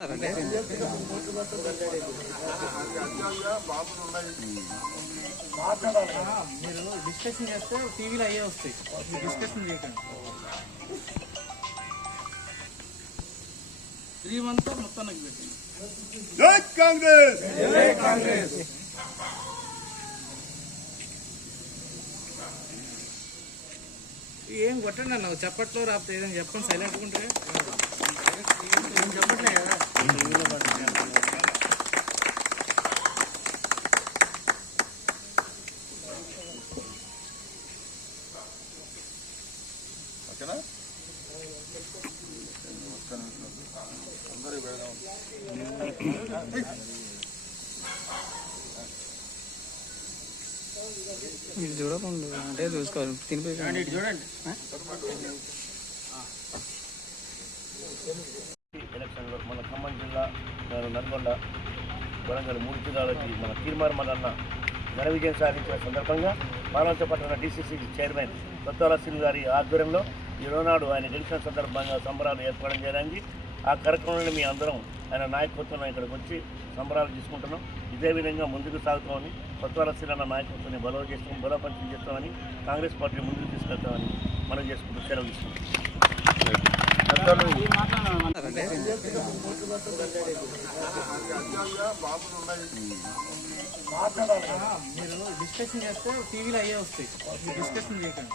మీరు డిస్కషన్ చేస్తే టీవీలో అయ్యే వస్తాయి, డిస్కషన్ చేయకండి. 3 months మొత్తం నాకు పెట్టింది. జై కాంగ్రెస్, జై కాంగ్రెస్. ఏం కొట్టండి అన్న, చెప్పట్లో రాకపోతే ఏదైనా చెప్పండి, సైలెంట్గా ఉంటే చెప్పట్లే కదా. మీరు చూడకుండా అంటే చూసుకోవాలి, తినిపోయి చూడండి. ఎలక్షన్లో మన ఖమ్మం జిల్లా, నల్గొండ, వరంగల్ 3 జిల్లాలకి మన తీర్మానమన్న ఘన విజయం సాధించిన సందర్భంగా పాలవంచ పట్టణ DCC చైర్మన్ కొత్తల సింగ్ గారి ఆధ్వర్యంలో ఈరోనాడు ఆయన గెలిచిన సందర్భంగా సంబరాలు ఏర్పాటు చేయడానికి ఆ కార్యక్రమంలో మీ అందరం ఆయన నాయకత్వం ఇక్కడికి వచ్చి సంబరాలు తీసుకుంటున్నాం. ఇదే విధంగా ముందుకు సాగుతామని, కొత్తల సింగ్ అన్న నాయకత్వాన్ని బలోపేతం చేస్తామని, కాంగ్రెస్ పార్టీ ముందుకు తీసుకెళ్తామని మనం చేసుకుంటూ సెలవు తీసుకుంటాం. మీరు డిస్కషన్ చేస్తే టీవీలో అయ్యే వస్తాయి, డిస్కషన్ చేయకండి.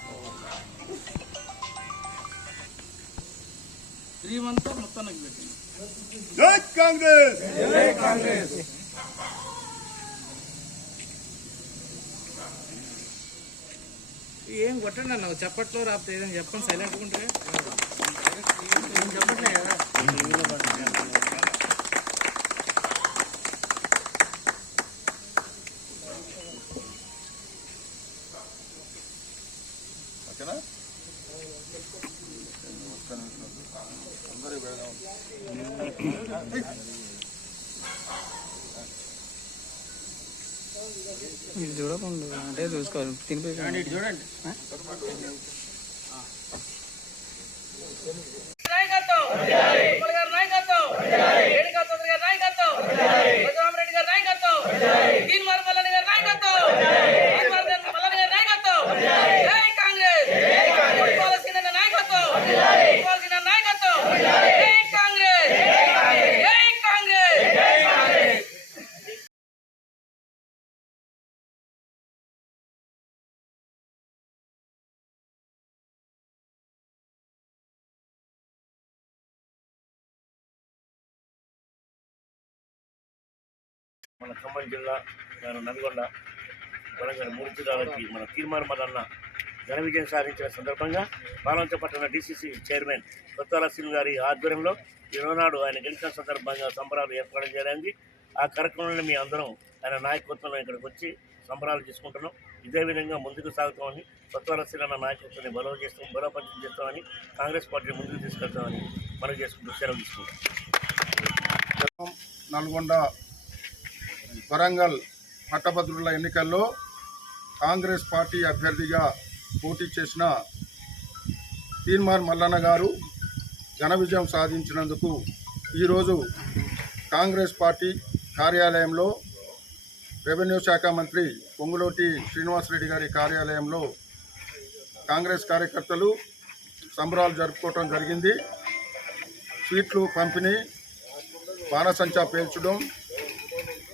3 months మొత్తం నాకు పెట్టింది. జై కాంగ్రెస్, జై కాంగ్రెస్. ఏం కొట్టండి అన్న, చెప్పట్లో రాకపోతే ఏదైనా చెప్పండి, సైలెంట్గా ఉంటే చెప్పట్లే కదా. మీరు చూడకుండా అంటే చూసుకోవాలి, తినిపోయి చూడండి. మన ఖమ్మం జిల్లా, నల్గొండ, వరంగల్ 3 జిల్లాలకి మన తీర్మానమన్న ఘన విజయం సాధించిన సందర్భంగా పాలవంచ పట్టణ DCC చైర్మన్ కొత్తల సింగ్ గారి ఆధ్వర్యంలో ఈరోనాడు ఆయన గెలిచిన సందర్భంగా సంబరాలు ఏర్పాటు చేయడానికి ఆ కార్యక్రమంలో మీ అందరం ఆయన నాయకత్వంలో ఇక్కడికి వచ్చి సంబరాలు చేసుకుంటున్నాం. ఇదే విధంగా ముందుకు సాగుతామని, కొత్తల సింగ్ అన్న నాయకత్వాన్ని బలోపేతం చేస్తామని, కాంగ్రెస్ పార్టీ ముందుకు తీసుకెళ్తామని మనం చేసుకుంటూ సెలవు తీసుకుంటాం. నల్గొండ, వరంగల్ పట్టభద్రుల ఎన్నికల్లో కాంగ్రెస్ పార్టీ అభ్యర్థిగా పోటీ చేసిన తీర్మాన్ మల్లన్న గారు ఘన విజయం సాధించినందుకు ఈరోజు కాంగ్రెస్ పార్టీ కార్యాలయంలో రెవెన్యూ శాఖ మంత్రి పొంగులోటి శ్రీనివాసరెడ్డి గారి కార్యాలయంలో కాంగ్రెస్ కార్యకర్తలు సంబరాలు జరుపుకోవటం జరిగింది. స్వీట్లు పంపిణీ, బాణసంచా పేల్చడం,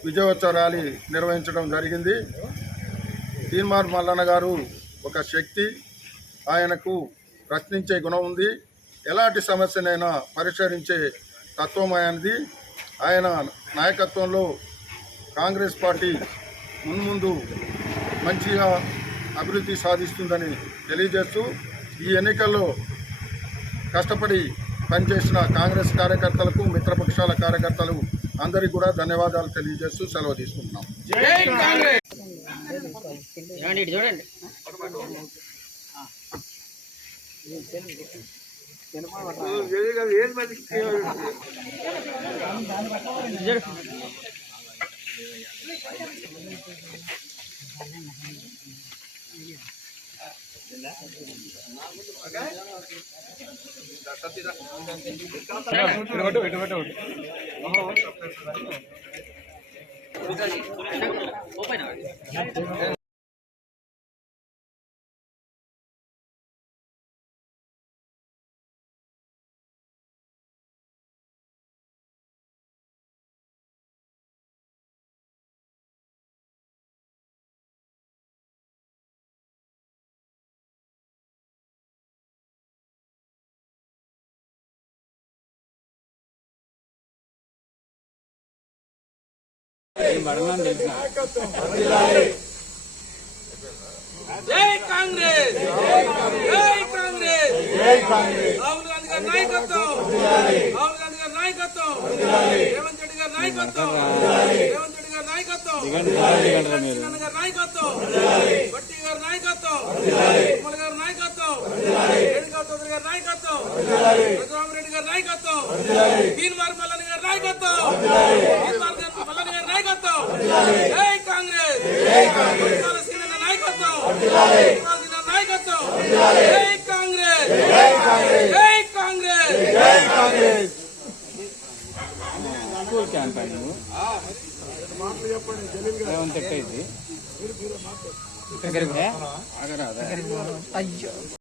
విజయోత్సవ ర్యాలీ నిర్వహించడం జరిగింది. తీర్మాన్ మల్లన్న గారు ఒక శక్తి, ఆయనకు ప్రశ్నించే గుణం ఉంది, ఎలాంటి సమస్యనైనా పరిష్కరించే తత్వం ఆయనది. ఆయన నాయకత్వంలో కాంగ్రెస్ పార్టీ మున్ముందు మంచిగా అభివృద్ధి సాధిస్తుందని తెలియజేస్తూ ఈ ఎన్నికల్లో కష్టపడి పనిచేసిన కాంగ్రెస్ కార్యకర్తలకు, మిత్రపక్షాల కార్యకర్తలు అందరికీ కూడా ధన్యవాదాలు తెలియజేస్తూ సెలవు తీసుకుంటున్నాం. జై కాంగ్రెస్. చూడండి. ఇటు జై కాంగ్రెస్ జై కాంగ్రెస్ జై కాంగ్రెస్ రాహుల్ గాంధీ గారి నాయకత్వం రాహుల్ గాంధీ గారి నాయకత్వం రేవంత్ రెడ్డి గారి నాయకత్వం రేవంత్ రెడ్డి గారి నాయకత్వం కిషన్ గారి నాయకత్వం భట్టి గారి నాయకత్వం తిరుమల గారి నాయకత్వం రేణుకా చౌదరి గారి నాయకత్వం రఘురామరెడ్డి గారి నాయకత్వం తీన్మార్ మల్లన్న గారి నాయకత్వం తీన్మార్ మల్లన్న గారి నాయకత్వం జై కాంగ్రెస్ జై కాంగ్రెస్ నాయకత్వం నాయకత్వం జై కాంగ్రెస్ జై కాంగ్రెస్ జై కాంగ్రెస్ జై కాంగ్రెస్ స్కూల్ క్యాంపెయిన్ రేవంత్ ఎక్కైంది అయ్యో